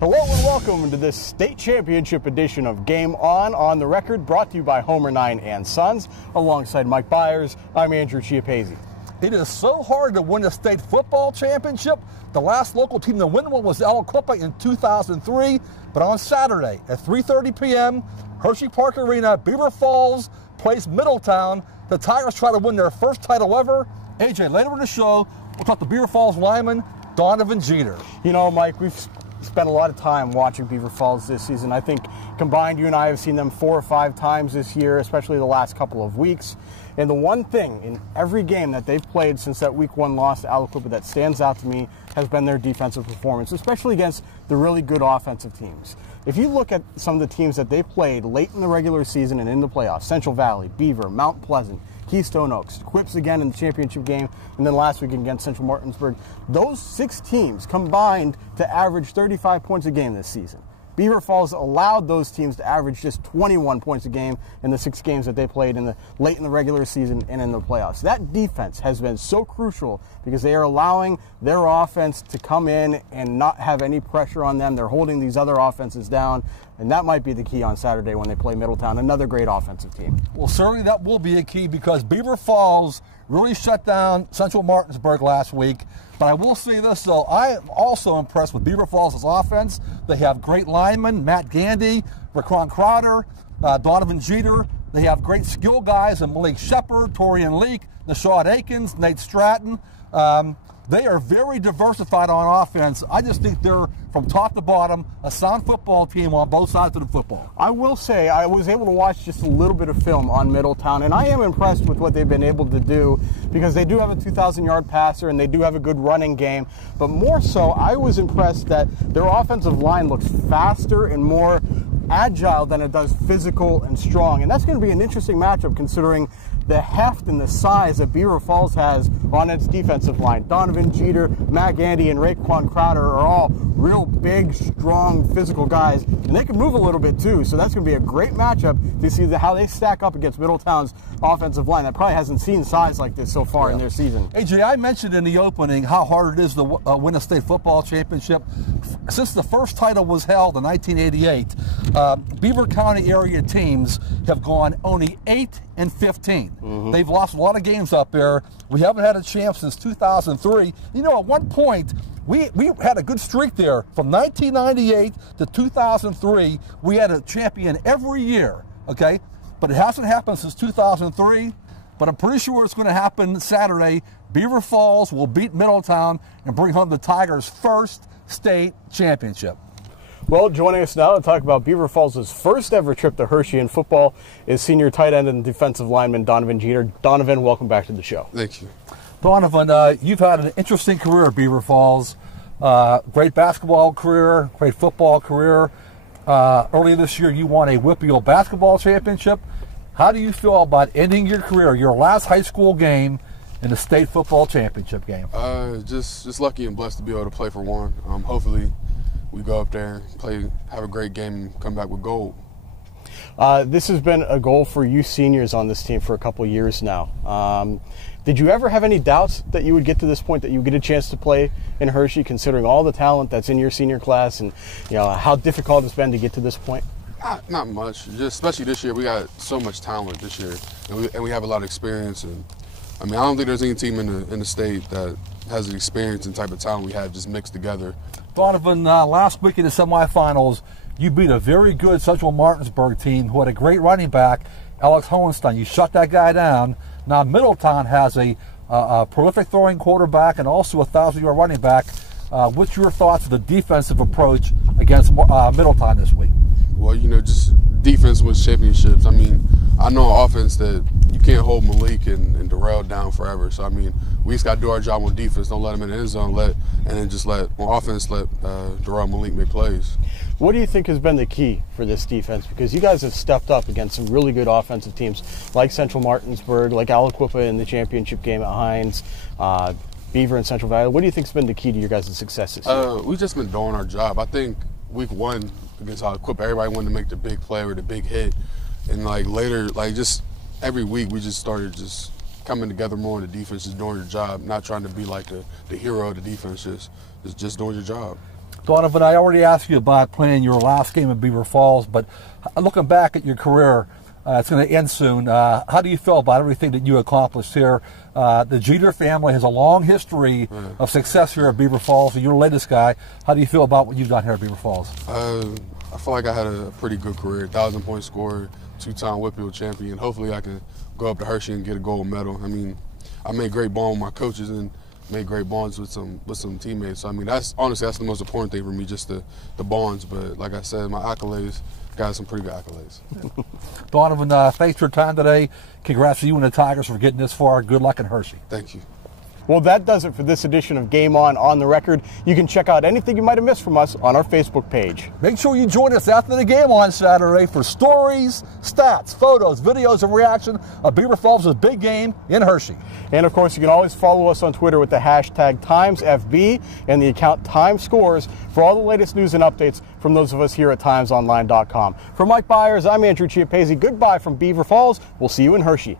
Hello and welcome to this state championship edition of Game On the Record, brought to you by Homer 9 and Sons. Alongside Mike Byers, I'm Andrew Chiappese. It is so hard to win a state football championship. The last local team to win one was Aliquippa in 2003, but on Saturday at 3:30 p.m., Hershey Park Arena, Beaver Falls plays Middletown. The Tigers try to win their first title ever. AJ, later in the show, we'll talk to Beaver Falls lineman Donovan Jeter. You know, Mike, we've spent a lot of time watching Beaver Falls this season. I think combined, you and I have seen them 4 or 5 times this year, especially the last couple of weeks. And the one thing in every game that they've played since that Week 1 loss to Aliquippa that stands out to me has been their defensive performance, especially against the really good offensive teams. If you look at some of the teams that they played late in the regular season and in the playoffs, Central Valley, Beaver, Mount Pleasant, Keystone Oaks, Quips again in the championship game, and then last week against Central Martinsburg, those 6 teams combined to average 35 points a game this season. Beaver Falls allowed those teams to average just 21 points a game in the 6 games that they played late in the regular season and in the playoffs. That defense has been so crucial because they are allowing their offense to come in and not have any pressure on them. They're holding these other offenses down, and that might be the key on Saturday when they play Middletown, another great offensive team. Well, certainly that will be a key because Beaver Falls really shut down Central Martinsburg last week. But I will say this, though, I am also impressed with Beaver Falls' offense. They have great linemen, Matt Gandy, Raquan Crowder, Donovan Jeter. They have great skill guys in Malik Shepard, Torian Leak, Nashad Akins, Nate Stratton. They are very diversified on offense. I just think they're, from top to bottom, a sound football team on both sides of the football. I will say I was able to watch just a little bit of film on Middletown, and I am impressed with what they've been able to do because they do have a 2,000-yard passer and they do have a good running game. But more so, I was impressed that their offensive line looks faster and more agile than it does physical and strong. And that's going to be an interesting matchup considering the heft and the size that Beaver Falls has on its defensive line. Donovan Jeter, Matt Gandy, and Raquan Crowder are all real big, strong, physical guys, and they can move a little bit too. So that's going to be a great matchup to see how they stack up against Middletown's offensive line that probably hasn't seen size like this so far in their season. AJ, I mentioned in the opening how hard it is to win a state football championship. Since the first title was held in 1988, Beaver County area teams have gone only 8-15. They've lost a lot of games up there. We haven't had a champ since 2003. You know, at one point, we had a good streak there. From 1998 to 2003, we had a champion every year, okay? But it hasn't happened since 2003. But I'm pretty sure it's going to happen Saturday. Beaver Falls will beat Middletown and bring home the Tigers' first state championship. Well, joining us now to talk about Beaver Falls' first ever trip to Hershey in football is senior tight end and defensive lineman Donovan Jeter. Donovan, welcome back to the show. Thank you. Donovan, you've had an interesting career at Beaver Falls. Great basketball career, great football career. Earlier this year, you won a WPIAA basketball championship. How do you feel about ending your career, your last high school game, in the state football championship game? Just lucky and blessed to be able to play for one. Hopefully, we go up there, play, have a great game, and come back with gold. This has been a goal for you seniors on this team for a couple years now. Did you ever have any doubts that you would get to this point, that you would get a chance to play in Hershey, considering all the talent that's in your senior class and how difficult it's been to get to this point? Not much. Just especially this year, we got so much talent this year, and we have a lot of experience. And I mean, I don't think there's any team in the state that has the experience and type of talent we have just mixed together. Donovan, last week in the semifinals, you beat a very good Central Martinsburg team who had a great running back, Alex Hohenstein. You shut that guy down. Now Middletown has a prolific throwing quarterback and also a 1,000-yard running back. What's your thoughts of the defensive approach against Middletown this week? Well, just defense wins championships. I mean, I know an offense that you can't hold Malik and Darrell down forever. So, I mean, we just got to do our job on defense. Don't let them in the end zone. And then just on offense, let Darrell and Malik make plays. What do you think has been the key for this defense? Because you guys have stepped up against some really good offensive teams like Central Martinsburg, like Aliquippa in the championship game at Hines, Beaver and Central Valley. What do you think has been the key to your guys' success this year? We've just been doing our job. I think week 1 against Aliquippa, everybody wanted to make the big play or the big hit. And later, just every week we just started just coming together more on the defense, just doing your job, not trying to be like the hero of the defense, just doing your job. Donovan, I already asked you about playing your last game in Beaver Falls, but looking back at your career, it's going to end soon. How do you feel about everything that you accomplished here? The Jeter family has a long history of success here at Beaver Falls, and you're the latest guy. How do you feel about what you've done here at Beaver Falls? I feel like I had a pretty good career, 1,000-point scorer, 2-time Whitfield champion. Hopefully I can go up to Hershey and get a gold medal. I mean, I made great bonds with my coaches and made great bonds with some teammates. So, I mean, that's the most important thing for me, just the bonds. But like I said, my accolades, got some pretty good accolades. Donovan, thanks for your time today. Congrats to you and the Tigers for getting this far. Good luck in Hershey. Thank you. Well, that does it for this edition of Game On the Record. You can check out anything you might have missed from us on our Facebook page. Make sure you join us after the game on Saturday for stories, stats, photos, videos, and reaction of Beaver Falls' big game in Hershey. And, of course, you can always follow us on Twitter with the hashtag TimesFB and the account TimesScores for all the latest news and updates from those of us here at TimesOnline.com. For Mike Byers, I'm Andrew Chiappesi. Goodbye from Beaver Falls. We'll see you in Hershey.